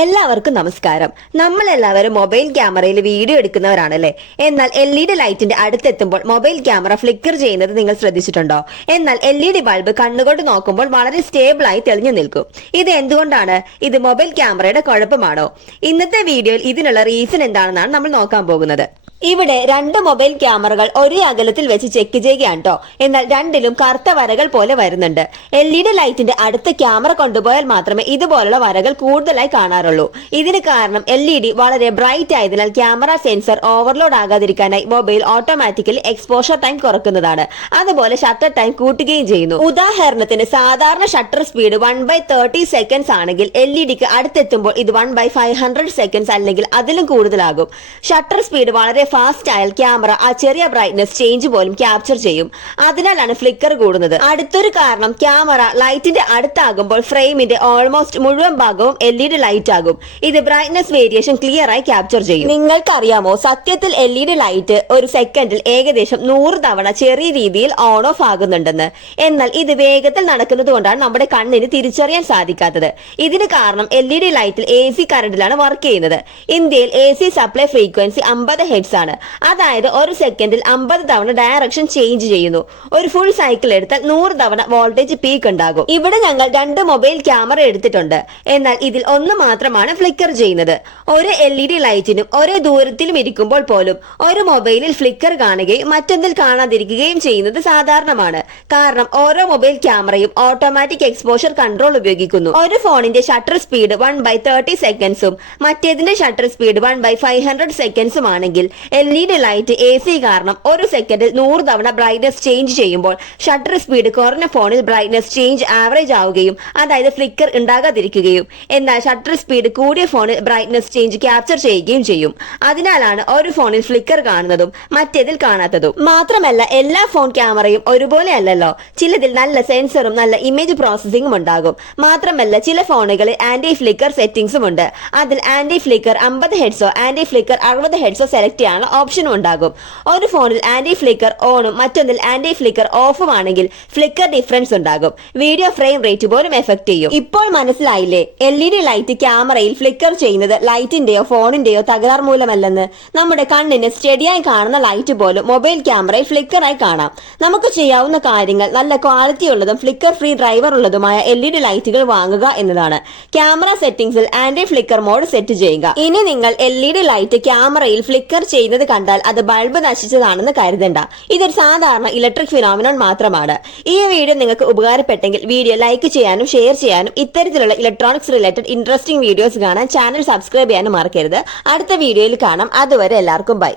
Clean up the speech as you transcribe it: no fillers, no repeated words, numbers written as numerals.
എല്ലാവർക്കും നമസ്കാരം. നമ്മളെല്ലാവരും മൊബൈൽ ക്യാമറയിൽ വീഡിയോ എടുക്കുന്നവരാണല്ലേ. എന്നാൽ LED ലൈറ്റിന്റെ അടുത്തെത്തുമ്പോൾ മൊബൈൽ ക്യാമറ ഫ്ലിക്കർ ചെയ്യുന്നത് നിങ്ങൾ ശ്രദ്ധിച്ചിട്ടുണ്ടോ? എന്നാൽ LED ബൾബ് കണ്ണുകൊണ്ട് നോക്കുമ്പോൾ വളരെ സ്റ്റേബിൾ ആയി തെളിഞ്ഞു നിൽക്കും. ഇത് എന്തുകൊണ്ടാണ്? ഇത് മൊബൈൽ ക്യാമറയുടെ കുഴപ്പമാണോ? ഇന്നത്തെ വീഡിയോയിൽ ഇതിനുള്ള റീസൺ എന്താണെന്നാണ് നമ്മൾ നോക്കാൻ പോകുന്നത്. ഇവിടെ രണ്ട് മൊബൈൽ ക്യാമറകൾ ഒരേ അകലത്തിൽ വെച്ച് ചെക്ക് ചെയ്യുകയാണ് കേട്ടോ. എന്നാൽ രണ്ടിലും കറുത്ത വരകൾ പോലെ വരുന്നുണ്ട്. LED ലൈറ്റിന്റെ അടുത്ത് ക്യാമറ കൊണ്ടുപോയാൽ മാത്രമേ ഇതുപോലുള്ള വരകൾ കൂടുതലായി കാണാറുള്ളൂ. ഇതിന് കാരണം LED വളരെ ബ്രൈറ്റ് ആയതിനാൽ ക്യാമറ സെൻസർ ഓവർലോഡ് ആകാതിരിക്കാനായി മൊബൈൽ ഓട്ടോമാറ്റിക്കലി എക്സ്പോഷർ ടൈം കുറക്കുന്നതാണ്. അതുപോലെ ഷട്ടർ ടൈം കൂട്ടുകയും ചെയ്യുന്നു. ഉദാഹരണത്തിന് സാധാരണ ഷട്ടർ സ്പീഡ് 1/30 സെക്കൻഡ്സ് ആണെങ്കിൽ LEDക്ക് അടുത്തെത്തുമ്പോൾ ഇത് 1/500 സെക്കൻഡ്സ് അല്ലെങ്കിൽ അതിലും കൂടുതലാകും. ഷട്ടർ സ്പീഡ് വളരെ ഫാസ്റ്റ് ആയാൽ ക്യാമറ ആ ചെറിയ ബ്രൈറ്റ്നസ് ചേഞ്ച് പോലും ക്യാപ്ചർ ചെയ്യും. അതിനാലാണ് ഫ്ലിക്കർ കൂടുന്നത്. അടുത്തൊരു കാരണം, ക്യാമറ ലൈറ്റിന്റെ അടുത്താകുമ്പോൾ ഫ്രെയിമിന്റെ ഓൾമോസ്റ്റ് മുഴുവൻ ഭാഗവും LED ലൈറ്റ് ആകും. ഇത് ബ്രൈറ്റ്നസ് വേരിയേഷൻ ക്ലിയർ ആയി ക്യാപ്ചർ ചെയ്യും. നിങ്ങൾക്കറിയാമോ, സത്യത്തിൽ LED ലൈറ്റ് ഒരു സെക്കൻഡിൽ ഏകദേശം 100 തവണ ചെറിയ രീതിയിൽ ഓൺ ഓഫ് ആകുന്നുണ്ടെന്ന്. എന്നാൽ ഇത് വേഗത്തിൽ നടക്കുന്നത് കൊണ്ടാണ് നമ്മുടെ കണ്ണിന് തിരിച്ചറിയാൻ സാധിക്കാത്തത്. ഇതിന് കാരണം LED ലൈറ്റിൽ AC കറണ്ടിലാണ് വർക്ക് ചെയ്യുന്നത്. ഇന്ത്യയിൽ AC സപ്ലൈ ഫ്രീക്വൻസി 50 ഹെർട്സ് ആണ്. അതായത് ഒരു സെക്കൻഡിൽ 50 തവണ ഡയറക്ഷൻ ചേഞ്ച് ചെയ്യുന്നു. ഒരു ഫുൾ സൈക്കിൾ എടുത്താൽ 100 തവണ വോൾട്ടേജ് പീക്ക് ഉണ്ടാകും. ഇവിടെ ഞങ്ങൾ രണ്ട് മൊബൈൽ ക്യാമറ എടുത്തിട്ടുണ്ട്. എന്നാൽ ഇതിൽ ഒന്ന് മാത്രമാണ് ഫ്ലിക്കർ ചെയ്യുന്നത്. ഒരു LED ലൈറ്റിനും ഒരേ ദൂരത്തിലും ഇരിക്കുമ്പോൾ പോലും ഒരു മൊബൈലിൽ ഫ്ലിക്കർ കാണുകയും മറ്റൊന്നിൽ കാണാതിരിക്കുകയും ചെയ്യുന്നത് സാധാരണമാണ്. കാരണം ഓരോ മൊബൈൽ ക്യാമറയും ഓട്ടോമാറ്റിക് എക്സ്പോഷർ കൺട്രോൾ ഉപയോഗിക്കുന്നു. ഒരു ഫോണിന്റെ ഷട്ടർ സ്പീഡ് 1/30 സെക്കൻഡ്സും മറ്റേതിന്റെ ഷട്ടർ സ്പീഡ് 1/500 സെക്കൻഡ്സും ആണെങ്കിൽ LED ലൈറ്റ് AC കാരണം ഒരു സെക്കൻഡിൽ 100 തവണ ബ്രൈറ്റ്നസ് ചേഞ്ച് ചെയ്യുമ്പോൾ ഷട്ടർ സ്പീഡ് കുറഞ്ഞ ഫോണിൽ ബ്രൈറ്റ്നസ് ചേഞ്ച് ആവറേജ് ആവുകയും അതായത് ഫ്ലിക്കർ ഉണ്ടാകാതിരിക്കുകയും, എന്നാൽ ഷട്ടർ സ്പീഡ് കൂടിയ ഫോണിൽ ബ്രൈറ്റ്നസ് ചേഞ്ച് ക്യാപ്ചർ ചെയ്യുകയും ചെയ്യും. അതിനാലാണ് ഒരു ഫോണിൽ ഫ്ലിക്കർ കാണുന്നതും മറ്റേതിൽ കാണാത്തതും. മാത്രമല്ല എല്ലാ ഫോൺ ക്യാമറയും ഒരുപോലെ അല്ലല്ലോ. ചിലതിൽ നല്ല സെൻസറും നല്ല ഇമേജ് പ്രോസസിംഗും ഉണ്ടാകും. മാത്രമല്ല ചില ഫോണുകളിൽ ആന്റി ഫ്ലിക്കർ സെറ്റിംഗ്സും ഉണ്ട്. അതിൽ ആന്റി ഫ്ലിക്കർ 50 ഹെർട്സോ ആന്റി ഫ്ലിക്കർ 60 ഹെർട്സോ സെലക്ട് ചെയ്യാനുള്ള ഓപ്ഷനും ഉണ്ടാകും. ഒരു ഫോണിൽ ആന്റി ഫ്ലിക്കർ ഓണും മറ്റൊന്നിൽ ആന്റി ഫ്ലിക്കർ ഓഫും ആണെങ്കിൽ ഫ്ലിക്കർ ഡിഫറൻസ് ഉണ്ടാകും. വീഡിയോ ഫ്രെയിം റേറ്റ് പോലും എഫക്ട് ചെയ്യും. ഇപ്പോൾ മനസ്സിലായില്ലേ, LED ലൈറ്റ് ക്യാമറയിൽ ഫ്ലിക്കർ ചെയ്യുന്നത് ലൈറ്റിന്റെയോ ഫോണിന്റെയോ തകരാർ മൂലമല്ലെന്ന്. നമ്മുടെ കണ്ണിന് സ്റ്റഡിയായി കാണുന്ന ലൈറ്റ് പോലും മൊബൈൽ ക്യാമറയിൽ ഫ്ലിക്കറായി കാണാം. നമുക്ക് ചെയ്യാവുന്ന കാര്യങ്ങൾ നല്ല ക്വാളിറ്റി ഉള്ളതും ഫ്ലിക്കർ ഫ്രീ ഡ്രൈവർ ഉള്ളതുമായ LED ലൈറ്റുകൾ വാങ്ങുക എന്നതാണ്. ക്യാമറ സെറ്റിംഗ്സിൽ ആന്റി ഫ്ലിക്കർ മോഡ് സെറ്റ് ചെയ്യുക. ഇനി നിങ്ങൾ LED ലൈറ്റ് ക്യാമറയിൽ ഫ്ലിക്കർ ചെയ്യുന്നത് കണ്ടാൽ അത് ബൾബ് നശിച്ചതാണെന്ന് കരുതണ്ട. ഇതൊരു സാധാരണ ഇലക്ട്രിക് ഫിനോമിനോൺ മാത്രമാണ്. ഈ വീഡിയോ നിങ്ങൾക്ക് ഉപകാരപ്പെട്ടെങ്കിൽ വീഡിയോ ലൈക്ക് ചെയ്യാനും ഷെയർ ചെയ്യാനും ഇത്തരത്തിലുള്ള ഇലക്ട്രോണിക്സ് റിലേറ്റഡ് ഇൻട്രസ്റ്റിംഗ് വീഡിയോസ് കാണാൻ ചാനൽ സബ്സ്ക്രൈബ് ചെയ്യാനും മറക്കരുത്. അടുത്ത വീഡിയോയിൽ കാണാം. അതുവരെ എല്ലാവർക്കും ബൈ.